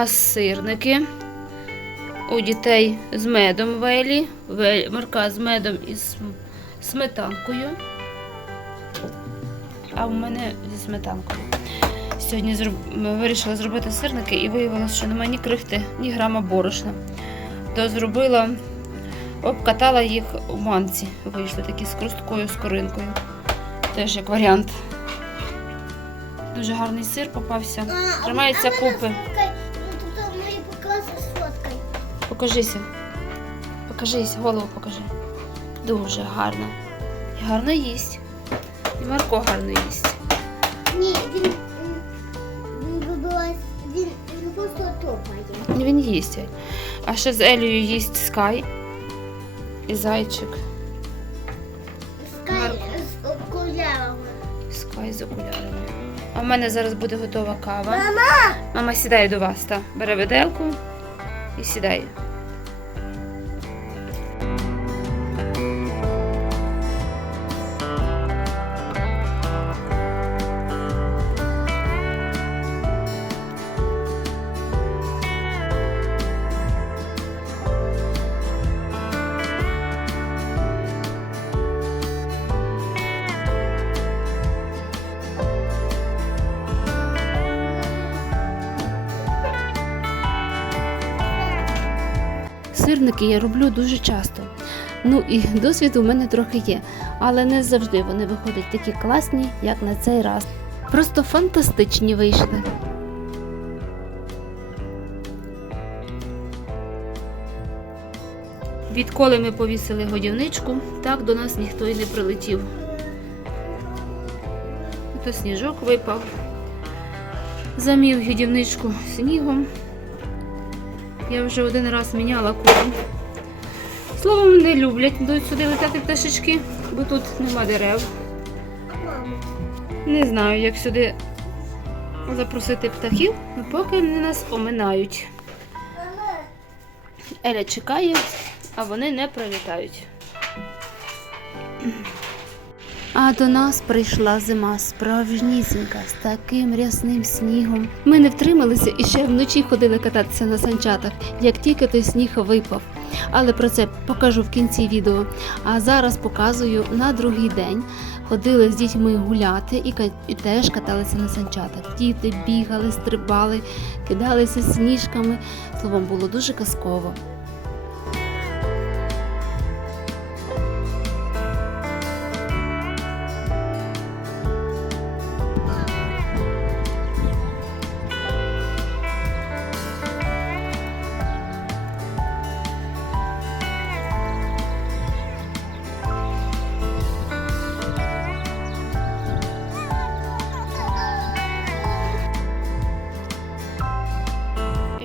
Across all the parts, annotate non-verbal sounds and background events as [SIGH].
нас сирники. У дітей з медом велі, Ве- Марка з медом і з сметанкою. А у мене зі сметанкою. Сьогодні зроб... ми вирішили зробити сирники і виявилося, що немає ні крихти, ні грама борошна. То зробила, обкатала їх у манці. Вийшли такі з крусткою, з коринкою. Теж як варіант. Дуже гарний сир попався. Тримається купи. Покажися. Покажись, голову покажи. Дуже гарно. І гарно їсть. І Марко гарно їсть. Ні, він, він він, він просто топає. Він їсть. А ще з Елією їсть скай і зайчик. Скай Марко. з окулярами. Скай з окулярами. А в мене зараз буде готова кава. Мама! Мама сідає до вас, та бере виделку і сідає. Сирники я роблю дуже часто. Ну і [LAUGHS] досвід у мене трохи є, але не завжди вони виходять такі класні, як на цей раз. Просто фантастичні вийшли. Відколи ми повісили годівничку, так до нас ніхто й не прилетів. То сніжок випав, замів годівничку снігом. Я вже один раз міняла корм. Словом, не люблять йдуть сюди летати пташечки, бо тут нема дерев. Не знаю, як сюди запросити птахів, але поки вони нас оминають. Еля чекає, а вони не прилітають. А до нас прийшла зима справжнісінька з таким рясним снігом. Ми не втрималися і ще вночі ходили кататися на санчатах, як тільки той сніг випав. Але про це покажу в кінці відео. А зараз показую на другий день. Ходили з дітьми гуляти і, і теж каталися на санчатах. Діти бігали, стрибали, кидалися сніжками. Словом, було дуже казково.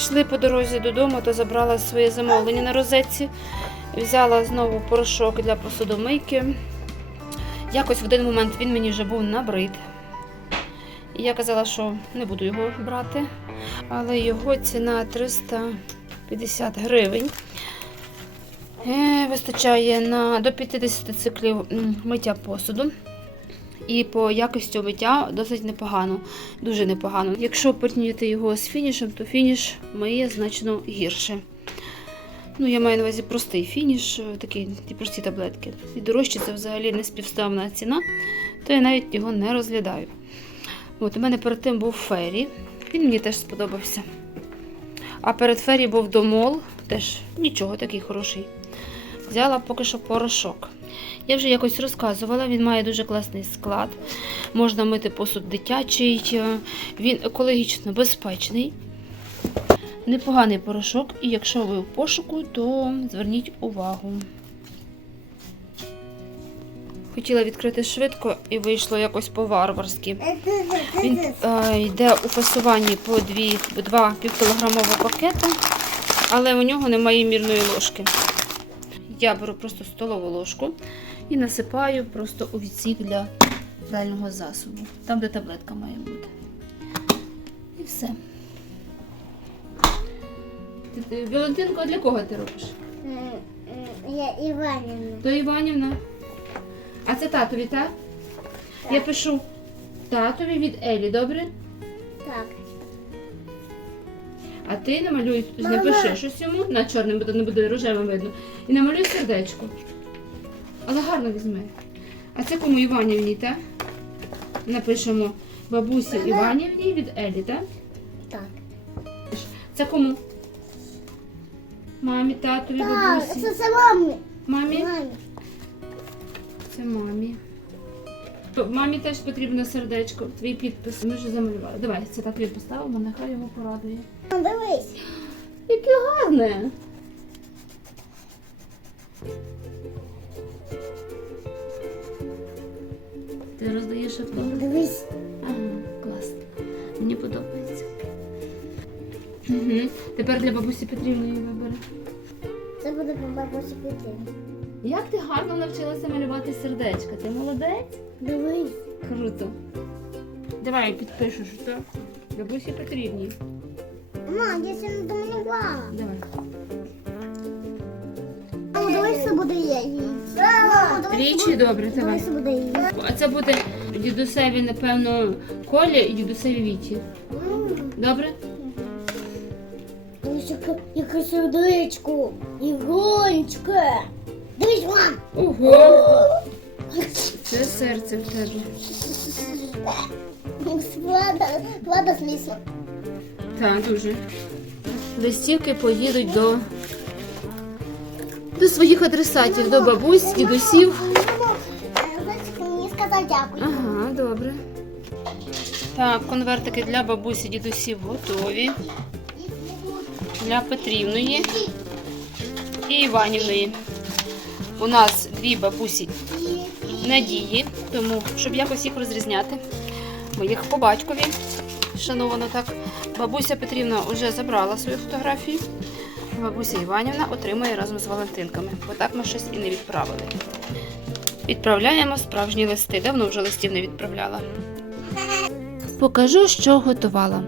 Йшли по дорозі додому, то забрала своє замовлення на розетці. Взяла знову порошок для посудомийки. Якось в один момент він мені вже був набрид. І я казала, що не буду його брати. Але його ціна 350 гривень. Е, Вистачає на до 50 циклів миття посуду. І по якості миття досить непогано, дуже непогано. Якщо порівняти його з фінішем, то фініш миє значно гірше. Ну, я маю на увазі простий фініш, е, такі ті прості таблетки. І дорожче це взагалі не співставна ціна, то я навіть його не розглядаю. От, у мене перед тим був фері, він мені теж сподобався. А перед фері був домол, теж нічого, такий хороший. Взяла поки що порошок. Я вже якось розказувала, він має дуже класний склад. Можна мити посуд дитячий, е, він екологічно безпечний. Непоганий порошок, і якщо ви в пошуку, то зверніть увагу. Хотіла відкрити швидко і вийшло якось по-варварськи. Він е, йде у фасуванні по 2, 2 півкілограмові пакети, але у нього немає мірної ложки. Я беру просто столову ложку і насипаю просто у відсік для прального засобу, там, де таблетка має бути. І все. Ти- ти- Валентинко, а для кого ти робиш? Я Іванівна. До Іванівна. А це татові, так? Я пишу татові від Елі, добре? А ти намалюй, напиши щось йому на чорним, бо то не буде рожевим видно. І намалюй сердечко. Але гарно візьми. А це кому Іванівні, так? Напишемо бабусі Іванівні від Елі, так? Так. Це кому? Мамі, татові, Так, бабусі. це, це мамі. Мамі? Мамі. Це мамі. П- Мамі теж потрібно сердечко. Твій підпис. Ми вже замалювали. Давай, це так поставимо, нехай його порадує. Ну, Дивись. Яке гарне. Ти роздаєш автограф? Дивись. Ага, класно. Мені подобається. Угу. Тепер для бабусі Петрівної вибери. Це буде по бабусі піти. Як ти гарно навчилася малювати сердечка? Ти молодець? Дивись. Круто. Давай підпишеш, що бабусі Петрівні. Мам, я ще не домалювала. Давай. Мамо, дивись, це буде Тричі буде- добре, давай. Дивись, це буде її. А це буде дідусеві, напевно, Колі і дідусеві Віті. Добре? Дивись, яке, яке сердечко. Ігонечке. Дивись, мам. Ого! Це серце в тебе. Влада, влада смісла. Так, дуже. Листівки поїдуть до, до своїх адресатів, до бабусь, дідусів. Мені дякую. Ага, добре. Так, конвертики для бабусі, дідусів готові. Для Петрівної і Іванівної. У нас дві бабусі надії, тому щоб якось їх розрізняти. Ми їх по батькові. Шановано так. Бабуся Петрівна вже забрала свою фотографію. Бабуся Іванівна отримає разом з Валентинками, бо так ми щось і не відправили. Відправляємо справжні листи. Давно вже листів не відправляла. Покажу, що готувала.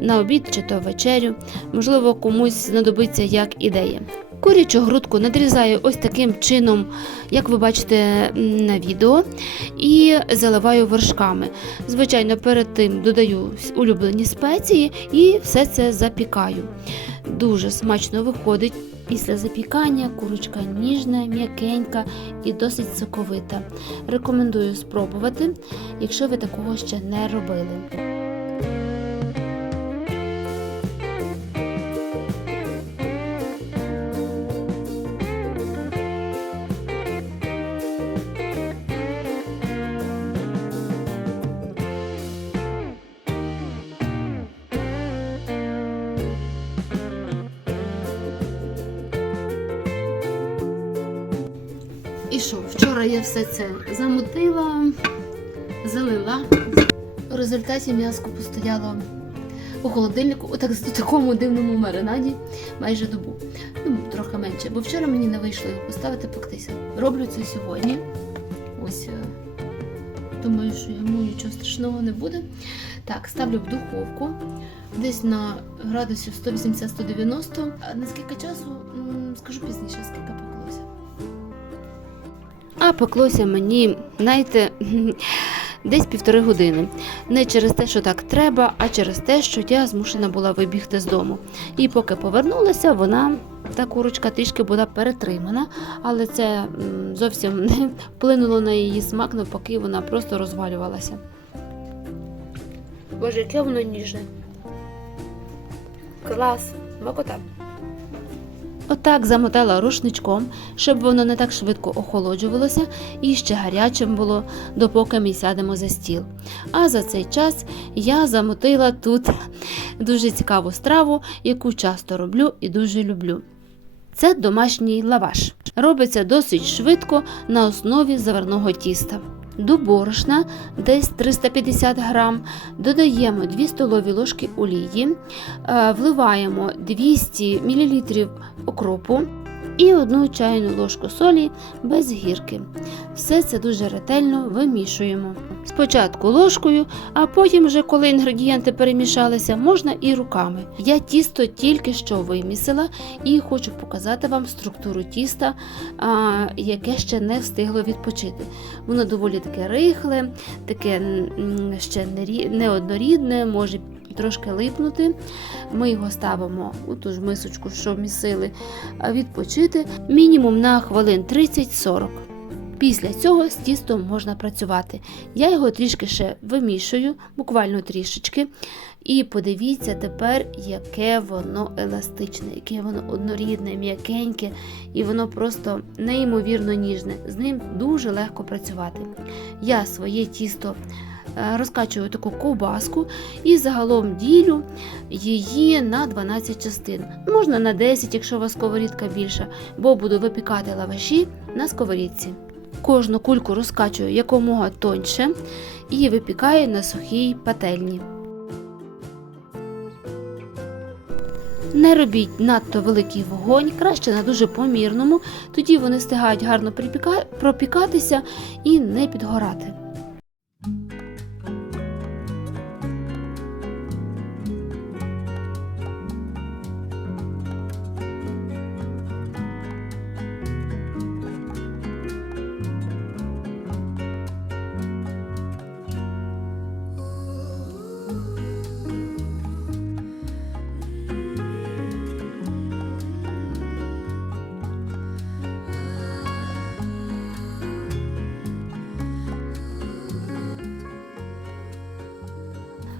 На обід чи то вечерю, можливо, комусь знадобиться як ідея. Курячу грудку надрізаю ось таким чином, як ви бачите на відео, і заливаю вершками. Звичайно, перед тим додаю улюблені спеції і все це запікаю. Дуже смачно виходить. Після запікання курочка ніжна, м'якенька і досить соковита. Рекомендую спробувати, якщо ви такого ще не робили. Що, вчора я все це замутила, залила. В результаті м'яско постояло у холодильнику у так, у такому дивному маринаді майже добу. Ну, трохи менше, бо вчора мені не вийшло його поставити пектися. Роблю це сьогодні. Ось е, думаю, що йому нічого страшного не буде. Так, ставлю в духовку десь на градусів 180-190. А на скільки часу? Скажу пізніше, скільки пеклося. А пеклося мені, знаєте, [LAUGHS] десь півтори години. Не через те, що так треба, а через те, що я змушена була вибігти з дому. І поки повернулася, вона. Та курочка трішки була перетримана, але це зовсім [LAUGHS] не вплинуло на її смак, навпаки, вона просто розвалювалася. Боже, яке воно ніжне. Клас, макота. Отак замотала рушничком, щоб воно не так швидко охолоджувалося і ще гарячим було, допоки ми сядемо за стіл. А за цей час я замотила тут дуже цікаву страву, яку часто роблю і дуже люблю. Це домашній лаваш. Робиться досить швидко на основі заварного тіста. До борошна десь 350 грам, додаємо 2 столові ложки олії, е, вливаємо 200 мл окропу і 1 чайну ложку солі без гірки. Все це дуже ретельно вимішуємо. Спочатку ложкою, а потім, вже коли інгредієнти перемішалися, можна і руками. Я тісто тільки що вимісила і хочу показати вам структуру тіста, яке ще не встигло відпочити. Воно доволі таке рихле, таке ще неоднорідне, може трошки липнути. Ми його ставимо у ту ж мисочку, що місили, відпочити мінімум на хвилин 30-40. Після цього з тістом можна працювати. Я його трішки ще вимішую, буквально трішечки. І подивіться тепер, яке воно еластичне, яке воно однорідне, м'якеньке, і воно просто неймовірно ніжне. З ним дуже легко працювати. Я своє тісто розкачую таку ковбаску і загалом ділю її на 12 частин. Можна на 10, якщо у вас сковорідка більша, бо буду випікати лаваші на сковорідці. Кожну кульку розкачую якомога тоньше і випікаю на сухій пательні. Не робіть надто великий вогонь, краще на дуже помірному, тоді вони встигають гарно пропікатися і не підгорати.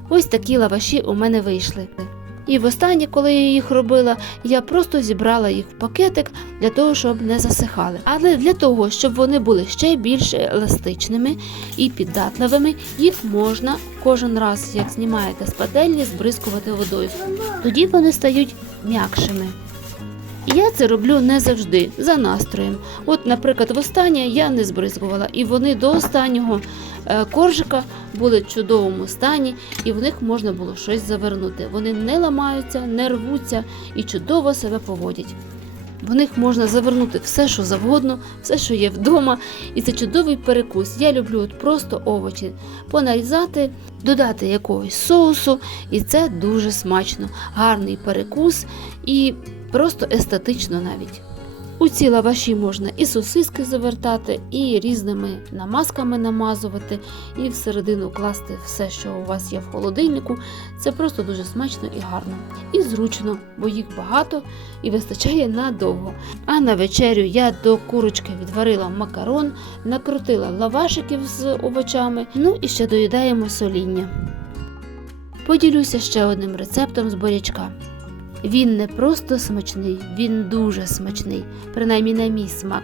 Ось такі лаваші у мене вийшли. І востаннє, коли я їх робила, я просто зібрала їх в пакетик для того, щоб не засихали. Але для того, щоб вони були ще більш еластичними і піддатливими, їх можна кожен раз, як знімаєте з пательні, збризкувати водою. Тоді вони стають м'якшими. Я це роблю не завжди за настроєм. От, наприклад, востаннє я не збризкувала, і вони до останнього е, коржика були в чудовому стані, і в них можна було щось завернути. Вони не ламаються, не рвуться і чудово себе поводять. В них можна завернути все, що завгодно, все, що є вдома, і це чудовий перекус. Я люблю от просто овочі понарізати, додати якогось соусу, і це дуже смачно. Гарний перекус і просто естетично навіть. У ці лаваші можна і сосиски завертати, і різними намазками намазувати, і всередину класти все, що у вас є в холодильнику. Це просто дуже смачно і гарно. І зручно, бо їх багато і вистачає надовго. А на вечерю я до курочки відварила макарон, накрутила лавашиків з овочами, ну і ще доїдаємо соління. Поділюся ще одним рецептом з борячка. Він не просто смачний, він дуже смачний, принаймні на мій смак.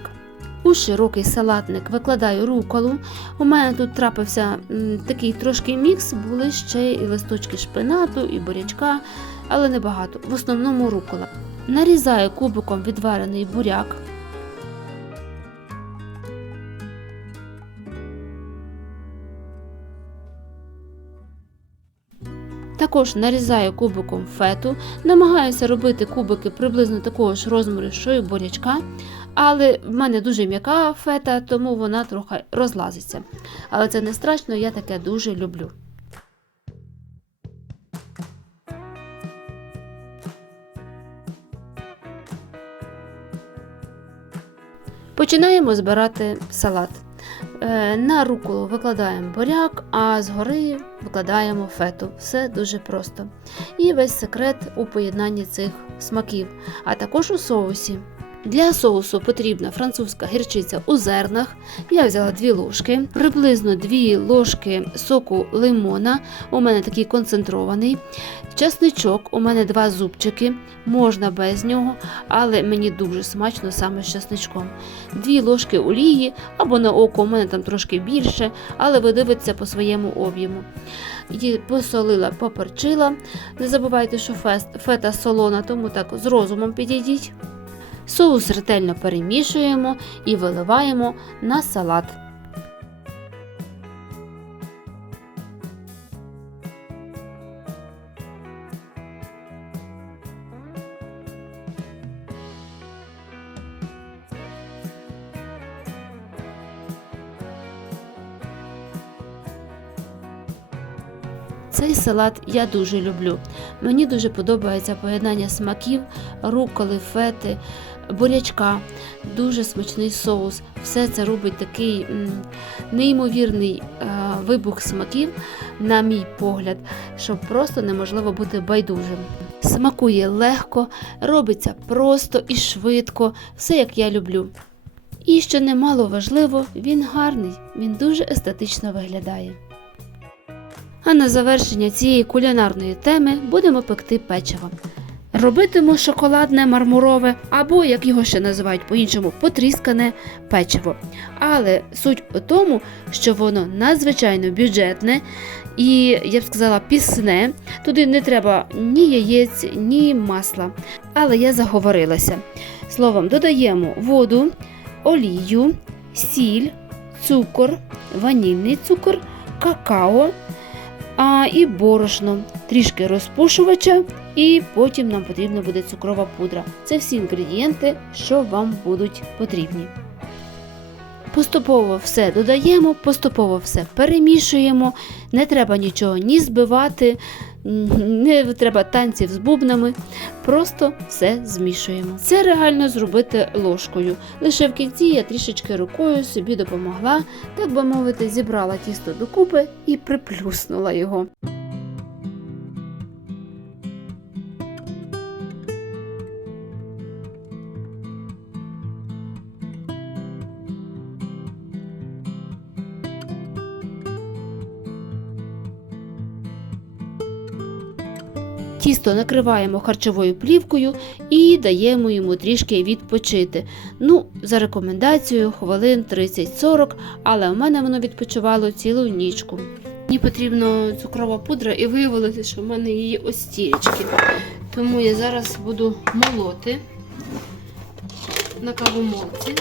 У широкий салатник викладаю руколу. У мене тут трапився м, такий трошки мікс, були ще і листочки шпинату, і бурячка, але небагато. В основному рукола. Нарізаю кубиком відварений буряк. Також нарізаю кубиком фету, намагаюся робити кубики приблизно такого ж розміру, що й бурячка, але в мене дуже м'яка фета, тому вона трохи розлазиться. Але це не страшно, я таке дуже люблю. Починаємо збирати салат. Е, На руколу викладаємо буряк, а згори викладаємо фету. Все дуже просто. І весь секрет у поєднанні цих смаків, а також у соусі. Для соусу потрібна французька гірчиця у зернах. Я взяла 2 ложки, приблизно 2 ложки соку лимона, у мене такий концентрований. Часничок, у мене 2 зубчики, можна без нього, але мені дуже смачно саме з часничком. 2 ложки олії або на око, у мене там трошки більше, але ви дивитеся по своєму об'єму. Її посолила, поперчила. Не забувайте, що фест- фета солона, тому так з розумом підійдіть. Соус ретельно перемішуємо і виливаємо на салат. Цей салат я дуже люблю. Мені дуже подобається поєднання смаків, руколи, фети, бурячка, дуже смачний соус. Все це робить такий неймовірний е, вибух смаків, на мій погляд, що просто неможливо бути байдужим. Смакує легко, робиться просто і швидко, все як я люблю. І що немало важливо, він гарний, він дуже естетично виглядає. А на завершення цієї кулінарної теми будемо пекти печиво. Робитиму шоколадне мармурове або, як його ще називають по-іншому, потріскане печиво. Але суть у тому, що воно надзвичайно бюджетне і, я б сказала, пісне. Туди не треба ні яєць, ні масла. Але я заговорилася. Словом, додаємо воду, олію, сіль, цукор, ванільний цукор, какао а, і борошно, трішки розпушувача, і потім нам потрібна буде цукрова пудра. Це всі інгредієнти, що вам будуть потрібні. Поступово все додаємо, поступово все перемішуємо, не треба нічого ні збивати, не треба танців з бубнами, просто все змішуємо. Це реально зробити ложкою. Лише в кінці я трішечки рукою собі допомогла, так би мовити, зібрала тісто докупи і приплюснула його. Тісто накриваємо харчовою плівкою і даємо йому трішки відпочити. Ну, за рекомендацією, хвилин 30-40, але у мене воно відпочивало цілу нічку. Мені потрібна цукрова пудра і виявилося, що в мене її ось стільки. Тому я зараз буду молоти на кавомолці.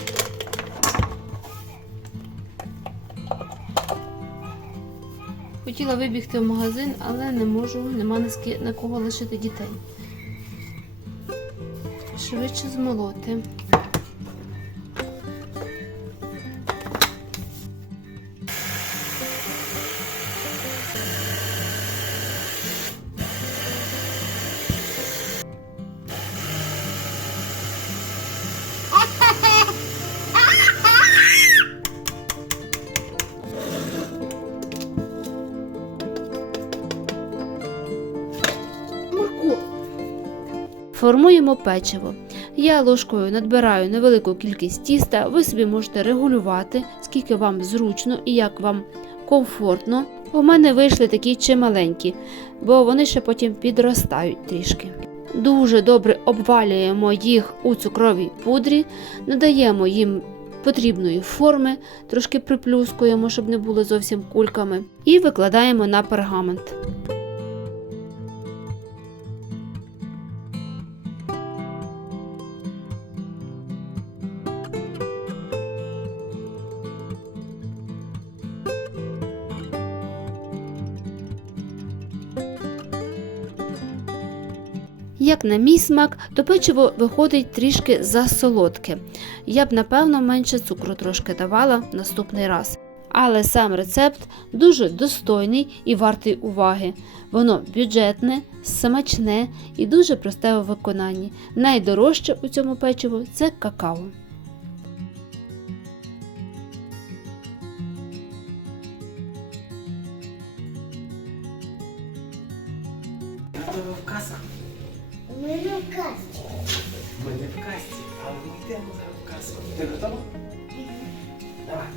Хотіла вибігти в магазин, але не можу, нема на кого лишити дітей. Швидше змолоти. Формуємо печиво. Я ложкою надбираю невелику кількість тіста, ви собі можете регулювати, скільки вам зручно і як вам комфортно. У мене вийшли такі чималенькі, бо вони ще потім підростають трішки. Дуже добре обвалюємо їх у цукровій пудрі, надаємо їм потрібної форми, трошки приплюскуємо, щоб не було зовсім кульками, і викладаємо на пергамент. Як на мій смак, то печиво виходить трішки засолодке. Я б, напевно, менше цукру трошки давала наступний раз. Але сам рецепт дуже достойний і вартий уваги. Воно бюджетне, смачне і дуже просте у виконанні. Найдорожче у цьому печиву це какао. Ми на касті. Ми не в касті, але ми йдемо зараз в касу. Ти готова? Давай.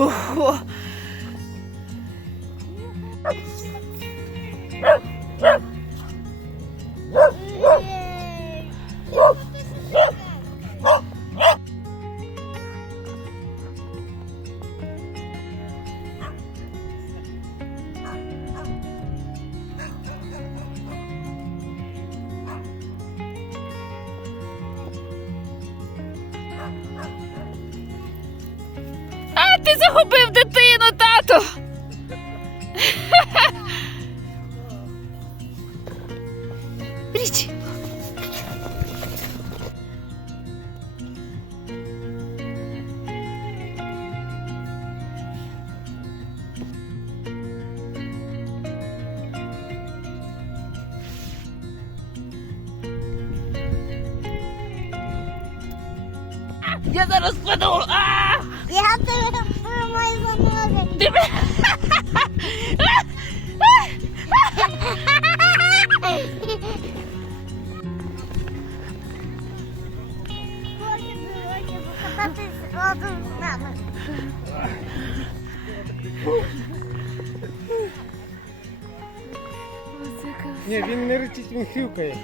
不惑 ти загубив дитину, тато? Ні, він не речить, він хрюкає.